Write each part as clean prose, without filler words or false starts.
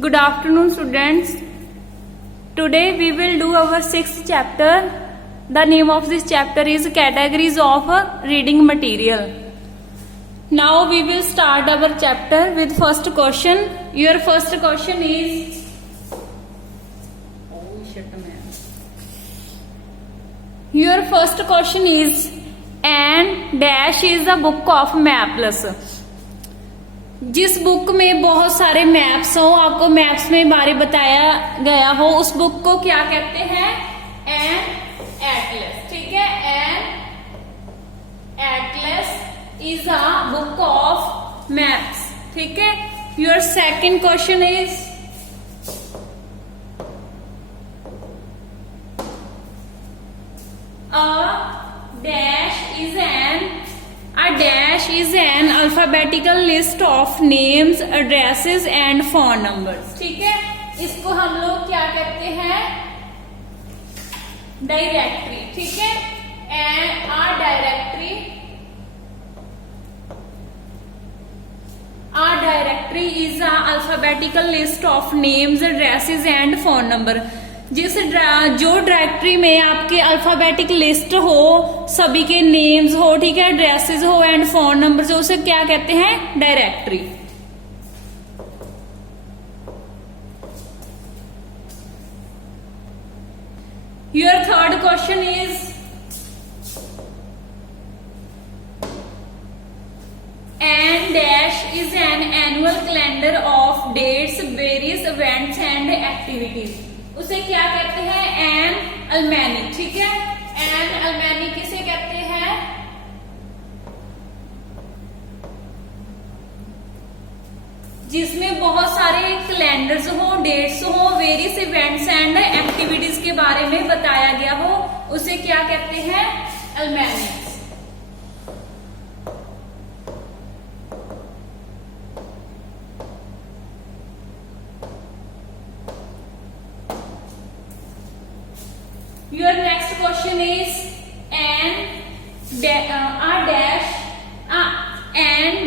Good afternoon, students. Today we will do our sixth chapter. The name of this chapter is Categories of Reading Material. Now we will start our chapter with first question. Your first question is Your first question is and dash is the book of maps. जिस book में बहुत सारे maps हो, आपको maps में बारे बताया गया हो, उस बुक को क्या कहते हैं? An atlas. ठीक है, an atlas is a book of maps. ठीक है. Your second question is A dash is an alphabetical list of names, addresses and phone numbers. ठीक है, इसको हम लोग क्या कहते हैं? डायरेक्टरी. ठीक है, and a directory is a alphabetical list of names, addresses and phone number. जो डायरेक्टरी में आपके अल्फाबेटिक लिस्ट हो, सभी के नेम्स हो, ठीक है, एड्रेसेस हो एंड फोन नंबर हो, उसे क्या कहते हैं? Directory. Your third question is an dash is an annual calendar of dates, various events and activities. उसे क्या कहते हैं? An almanac. ठीक है, एन अलमैनिक किसे कहते हैं? जिसमें बहुत सारे कैलेंडर्स हो, डेट्स हो, वेरियस इवेंट्स एंड एक्टिविटीज के बारे में बताया गया हो, उसे क्या कहते हैं? अलमैनिक. Your next question is and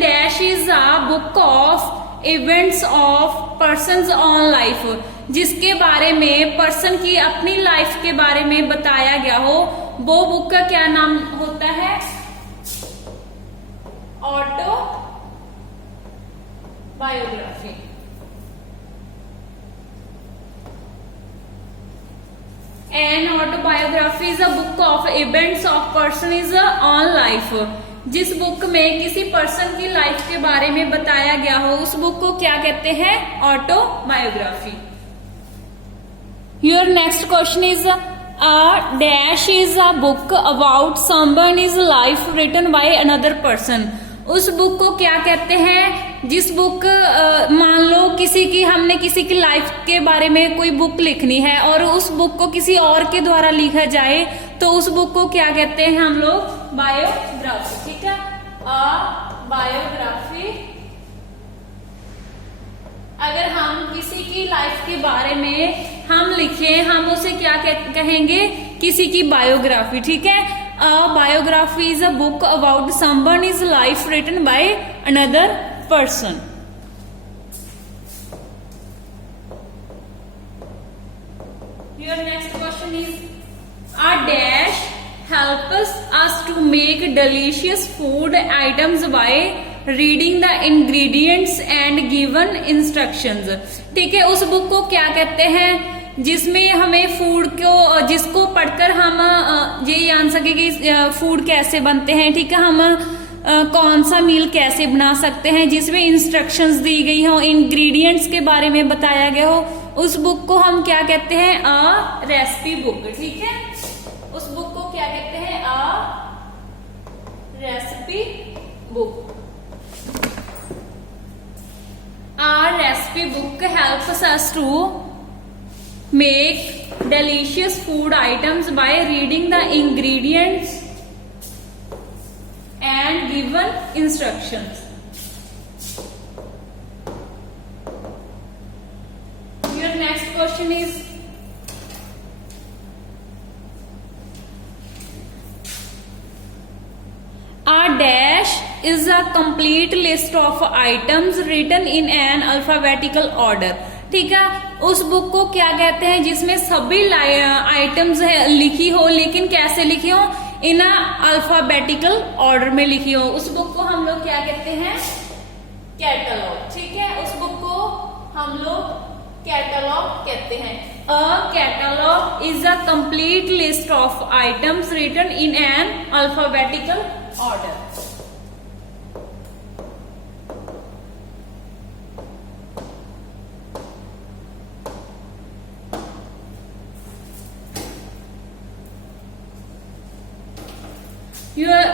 dash is a book of events of persons on life. जिसके बारे में पर्सन की अपनी लाइफ के बारे में बताया गया हो, वो बुक का क्या नाम होता है? Auto biography. An autobiography is a book of events of person is on life. जिस बुक में किसी पर्सन की लाइफ के बारे में बताया गया हो, उस बुक को क्या कहते हैं? Autobiography. Your next question is a dash is a book about someone is life written by another person. उस बुक को क्या कहते हैं? जिस बुक मान लो हमने किसी की लाइफ के बारे में कोई बुक लिखनी है और उस बुक को किसी और के द्वारा लिखा जाए, तो उस बुक को क्या कहते हैं हम लोग? बायोग्राफी. ठीक है, बायोग्राफी. अगर हम किसी की लाइफ के बारे में हम लिखें, हम उसे क्या कहेंगे? किसी की बायोग्राफी. ठीक है, a biography is a book about someone's life written by another person. Your next question is a dash helps us to make delicious food items by reading the ingredients and given instructions. ठीक है, उस book को क्या कहते हैं? जिसमें हमें food को, जिसको पढ़कर हम ये जान सके कि फूड कैसे बनते हैं. ठीक है, हम कौन सा मील कैसे बना सकते हैं, जिसमें इंस्ट्रक्शंस दी गई हो, इंग्रेडिएंट्स के बारे में बताया गया हो, उस बुक को हम क्या कहते हैं? A recipe book. ठीक है, उस बुक को क्या कहते हैं? A recipe book. A recipe book helps us to make delicious food items by reading the ingredients and given instructions. Your next question is a dash is a complete list of items written in an alphabetical order. ठीक है। उस book को क्या कहते हैं जिसमें सभी items लिखी हो, लेकिन कैसे लिखी हो, इन अल्फाबेटिकल ऑर्डर में लिखी हो, उस बुक को हम लोग क्या कहते हैं, कैटलॉग। ठीक है, उस बुक को हम लोग कैटलॉग कहते हैं। A catalogue is a complete list of items written in an alphabetical order. Your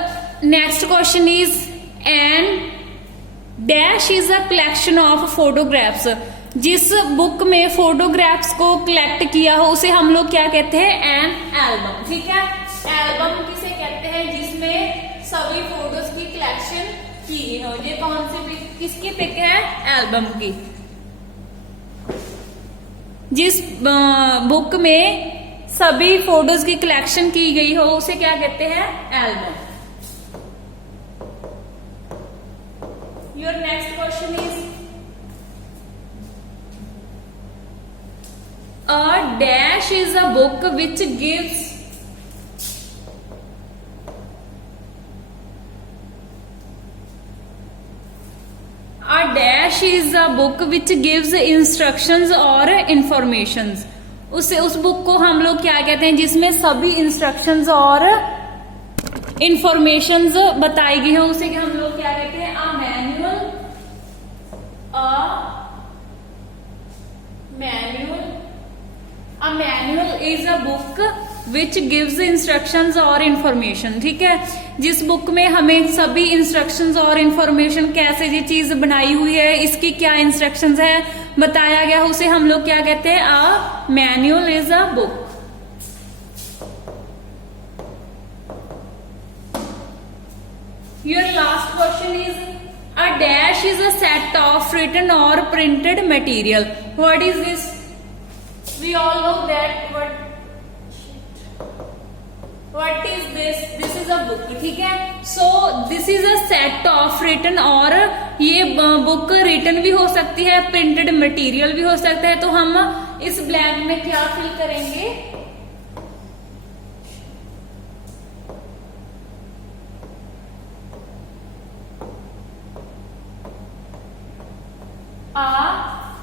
next question is an dash is a collection of photographs। जिस बुक में फोटोग्राफ्स को कलेक्ट किया हो उसे हम लोग क्या कहते हैं, एन एल्बम। ठीक है, एल्बम किसे कहते हैं जिसमें सभी फोटोज की कलेक्शन की गई हो। ये कौन सी पिक, किसकी पिक है, एल्बम की। जिस बुक में सभी फोटोज की कलेक्शन की गई हो उसे क्या कहते हैं, album. Your next question is a dash is a book which gives instructions और informations। उस बुक को हम लोग क्या कहते हैं जिसमें सभी इंस्ट्रक्शंस और इंफॉर्मेशंस बताई गई हो उसे हम लोग क्या कहते हैं, a manual. A manual is a book which gives instructions और information। ठीक है, जिस बुक में हमें सभी इंस्ट्रक्शंस और इंफॉर्मेशन, कैसे ये चीज बनाई हुई है, इसकी क्या इंस्ट्रक्शंस है बताया गया उसे हम लोग क्या कहते हैं, a manual is a book. Your last question is a dash is a set of written or printed material। What is this? We all know that what is this? This is a book। ठीक है, so this is a set of written, और ये book written भी हो सकती है, printed material भी हो सकता है। तो हम इस ब्लैंक में क्या फिल करेंगे, a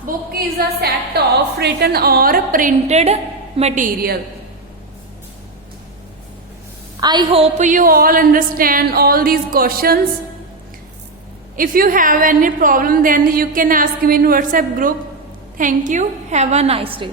book is a set of written or printed material। I hope you all understand all these questions. If you have any problem then you can ask me in WhatsApp group. Thank you. Have a nice day.